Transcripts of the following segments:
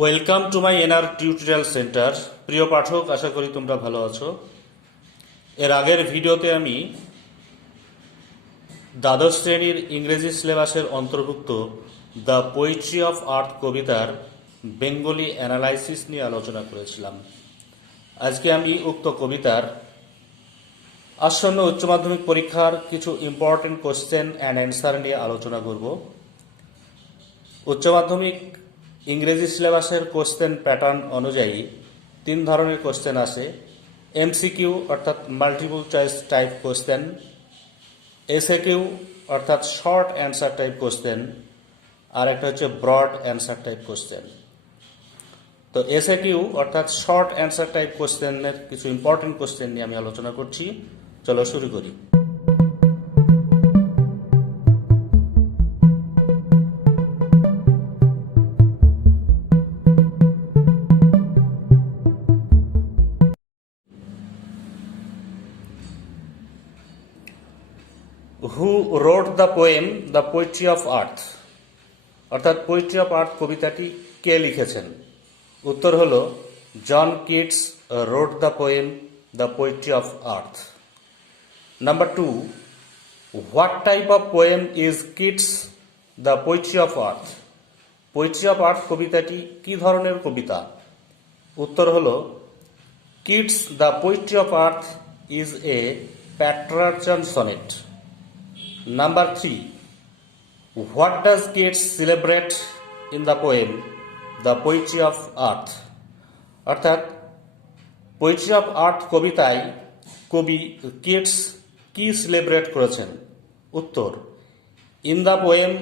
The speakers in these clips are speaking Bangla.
Welcome to my NR tutorial centre. প্রিয় পাঠক, আশা করি তোমরা ভালো আছো। এর আগের ভিডিওতে আমি দ্বাদশ শ্রেণীর ইংরেজি সিলেবাসের অন্তর্ভুক্ত দ্য পোয়েট্রি অফ আর্থ কবিতার বেঙ্গলি অ্যানালাইসিস নিয়ে আলোচনা করেছিলাম। আজকে আমি উক্ত কবিতার আসন্ন উচ্চ মাধ্যমিক পরীক্ষার কিছু ইম্পর্টেন্ট কোশ্চেন অ্যান্ড অ্যান্সার নিয়ে আলোচনা করব। উচ্চ মাধ্যমিক ইংরেজি সিলেবাসের কোশ্চেন প্যাটার্ন অনুযায়ী তিন ধরনের কোশ্চেন আসে: এমসিকিউ অর্থাৎ multiple choice type question, SAQ অর্থাৎ শর্ট অ্যান্সার টাইপ কোশ্চেন, আর একটা হচ্ছে ব্রড অ্যান্সার টাইপ কোশ্চেন। তো এসএকিউ অর্থাৎ শর্ট অ্যান্সার টাইপ কোশ্চেনের কিছু ইম্পর্টেন্ট কোশ্চেন নিয়ে আমি আলোচনা করছি। চলো শুরু করি। Who wrote the poem the poetry of earth, অর্থাৎ পোয়েট্রি অফ আর্থ কবিতাটি কে লিখেছেন? উত্তর হল John Keats wrote the poem the poetry of earth. Number two, what type of poem is Keats the poetry of earth? Poetry of earth কবিতাটি কি ধরনের কবিতা? উত্তর হল Keats the poetry of earth is a Petrarchan sonnet. Number 3. What does Keats celebrate in the poem The Poetry of Earth? অর্থাৎ পোয়েট্রি অফ আর্থ কবিতায় কবি কিটস কি সেলিব্রেট করেছেন? উত্তর, in the poem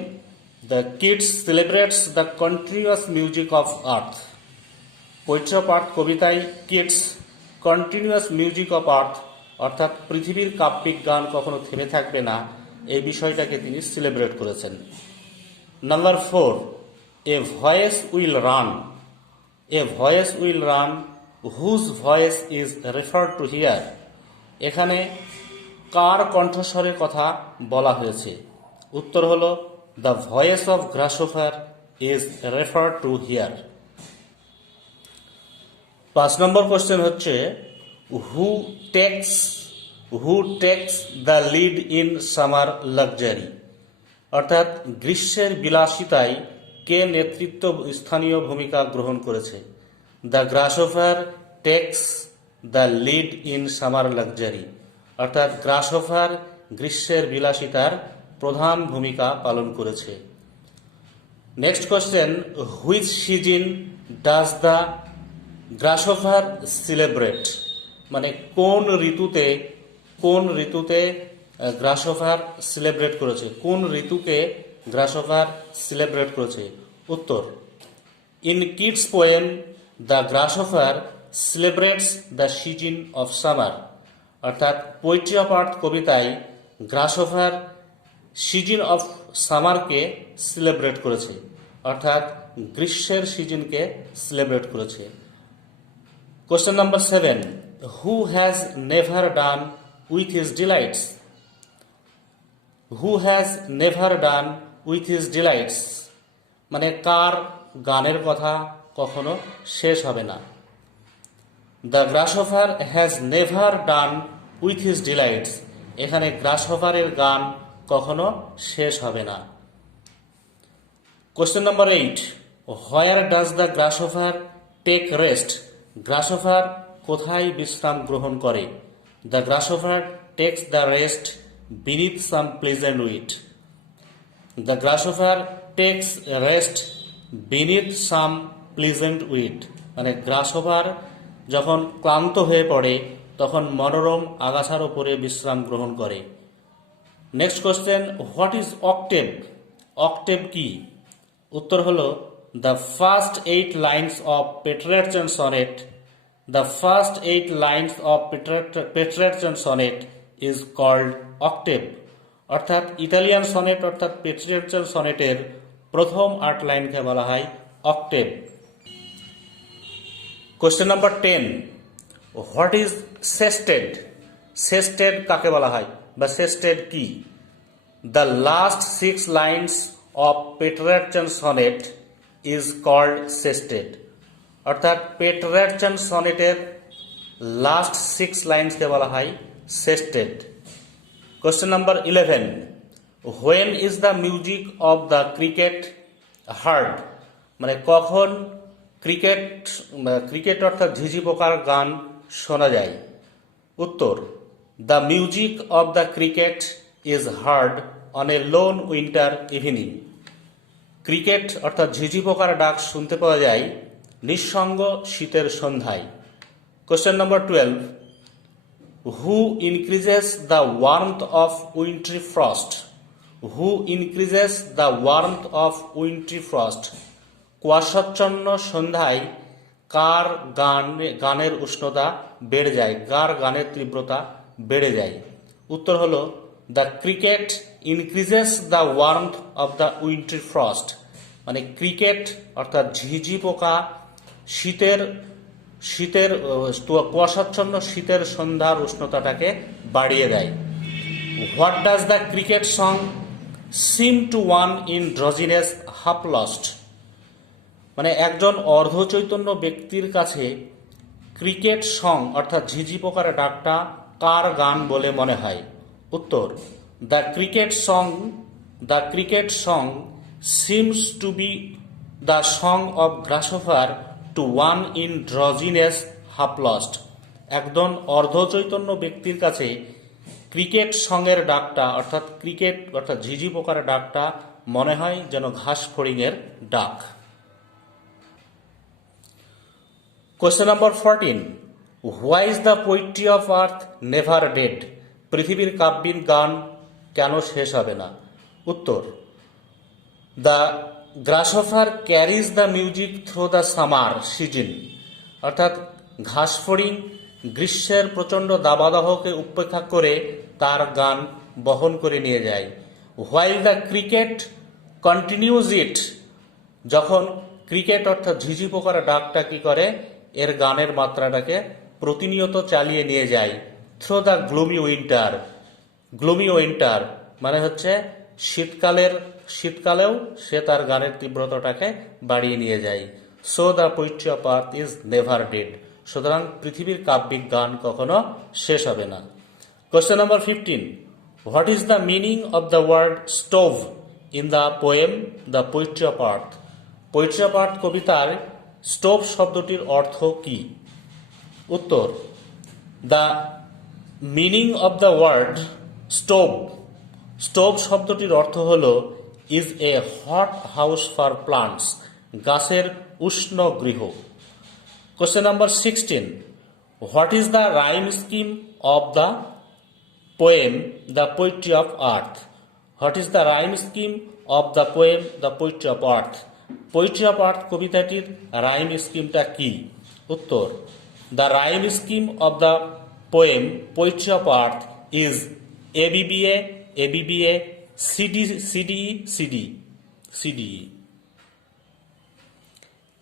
the Keats celebrates the continuous music of earth. Poetry of earth কবিতায় Keats continuous music of earth অর্থাৎ পৃথিবীর কাব্যিক গান কখনো থেমে থাকবে না, এই বিষয়টাকে তিনি সেলিব্রেট করেছেন। Number 4, a voice will run. A voice will run, whose voice is referred to here. এখানে কার কণ্ঠস্বরের কথা বলা হয়েছে? উত্তর হল the voice of grasshopper is referred to here. 5 নম্বর কোশ্চেন হচ্ছে who takes the lead in summer luxury, অর্থাৎ গ্রীষ্মের বিলাসিতায় কে নেতৃত্ব স্থানীয় ভূমিকা গ্রহণ করেছে? The grasshopper takes the lead in summer luxury, অর্থাৎ গ্রাসহোফার গ্রীষ্মের বিলাসিতার প্রধান ভূমিকা পালন করেছে। Next question, which season does the grasshopper celebrate? মানে কোন ঋতুতে গ্রাসহোফার সেলিব্রেট করেছে? কোন ঋতুকে গ্রাসহোফার সেলিব্রেট করেছে? উত্তর, in Keats poem the grasshopper celebrates the season of summer, অর্থাৎ পোয়েট্রি অফ আর্থ কবিতায় গ্রাসহোফার সিজন অফ সামারকে সেলিব্রেট করেছে, অর্থাৎ গ্রীষ্মের সিজনকে সেলিব্রেট করেছে। Question number 7, who has never done with his delights? Who has never done with his delights, মানে কার গানের কথা কখনো শেষ হবে না? The grasshopper has never done with his delights, এখানে গ্রাসহোফারের গান কখনো শেষ হবে না। Question number 8, where does the grasshopper take rest? Grasshopper কোথায় বিশ্রাম গ্রহণ করে? The grasshopper takes the rest beneath some pleasant weed. The grasshopper takes rest beneath some pleasant weed, মানে গ্রাসহোফার যখন ক্লান্ত হয়ে পড়ে তখন মনোরম আগাছার ওপরে বিশ্রাম গ্রহণ করে। Next question, what is octave? Octave কি? উত্তর হল the first 8 lines of Petrarchan sonnet. The first 8 lines of Petrarchan sonnet is called octave, অর্থাৎ ইতালিয়ান সনেট অর্থাৎ পেট্রার্চান সনেটের প্রথম 8 লাইনকে বলা হয় octave. Question number 10, what is sestet? Sestet কাকে বলা হয় বা সেস্টেড কি? The last 6 lines of Petrarchan sonnet is called sestet. অর্থাৎ পেট্রার্চন সনেটের লাস্ট 6 লাইন্সকে বলা হয় sestet. Question number 11, when is the music of the cricket heard, মানে কখন ক্রিকেট অর্থাৎ ঝিঝি পোকার গান শোনা যায়। উত্তর, the music of the cricket is hard on a loan winter evening. Cricket অর্থাৎ ঝিঝি পোকার ডাক শুনতে পাওয়া যায় নিঃসঙ্গ শীতের সন্ধ্যায়। Question number 12, who increases the warmth of wintry frost. Who increases the warmth of wintry frost, কুয়াশাচ্ছন্ন সন্ধ্যায় কার গানের উষ্ণতা বেড়ে যায়, কার গানের তীব্রতা বেড়ে যায়। উত্তর হলো the cricket increases the warmth of the wintry frost, মানে ক্রিকেট অর্থাৎ ঝিঝি পোকা শীতের কুয়াশাচ্ছন্ন শীতের সন্ধ্যার উষ্ণতাটাকে বাড়িয়ে দেয়। What does the cricket song seem to one in drowsiness half lost, মানে একজন অর্ধচৈতন্য ব্যক্তির কাছে ক্রিকেট সং অর্থাৎ ঝিঝি পোকার ডাকটা কার গান বলে মনে হয়। উত্তর, the cricket song seems to be the song of grasshopper to one in drowsiness half lost. একজন অর্ধচৈতন্য ব্যক্তির কাছে ক্রিকেট সঙ্গের ডাকটা অর্থাৎ ঝিঝি পোকার ডাকটা মনে হয় যেন ঘাস ফড়িংয়ের ডাক। Question number 14, why is the poetry of earth never dead. পৃথিবীর কাব্যিক গান কেন শেষ হবে না। উত্তর, the grasshopper carries the music through the summer season, অর্থাৎ ঘাসফড়িং গ্রীষ্মের প্রচণ্ড দাবাদাহকে উপেক্ষা করে তার গান বহন করে নিয়ে যায়। হোয়াইল দ্য ক্রিকেট কন্টিনিউজ ইট, যখন ক্রিকেট অর্থাৎ ঝিঝি পোকার ডাকটা কি করে এর গানের মাত্রাটাকে প্রতিনিয়ত চালিয়ে নিয়ে যায়। থ্রু দ্য গ্লুমি উইন্টার মানে হচ্ছে শীতকালেও সে তার গানের তীব্রতাটাকে বাড়িয়ে নিয়ে যায়। So the poetry of earth is never dead, সুতরাং পৃথিবীর কাব্যিক গান কখনো শেষ হবে না। Question number 15, what is the meaning of the word stove in the poem the poetry of earth. Poetry of earth কবিতার স্টোভ শব্দটির অর্থ কি। উত্তর, the meaning of the word stove শব্দটির অর্থ হল is a hot house for plants, গাছের উষ্ণ গৃহ। Question number 16, what is the rhyme scheme of the poem the poetry of earth. What is the rhyme scheme of the poem the poetry of earth. Poetry of earth কবিতাটির রাইম স্কিমটা কি। উত্তর, the rhyme scheme of the poem poetry of earth is ABBA ABBA CDE.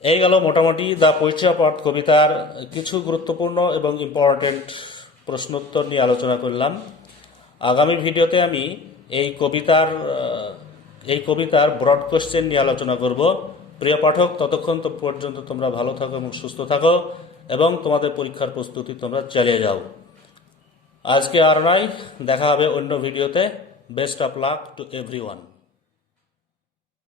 এই গেল মোটামুটি দ্য পোয়েট্রি অফ আর্থ কবিতার কিছু গুরুত্বপূর্ণ এবং ইম্পর্টেন্ট প্রশ্নোত্তর নিয়ে আলোচনা করলাম। আগামী ভিডিওতে আমি এই কবিতার ব্রড কোশ্চেন নিয়ে আলোচনা করব। প্রিয় পাঠক, ততক্ষণ পর্যন্ত তোমরা ভালো থাকো এবং সুস্থ থাকো এবং তোমাদের পরীক্ষার প্রস্তুতি তোমরা চালিয়ে যাও। আজকে আর নয়, দেখা হবে অন্য ভিডিওতে। Best of luck to everyone.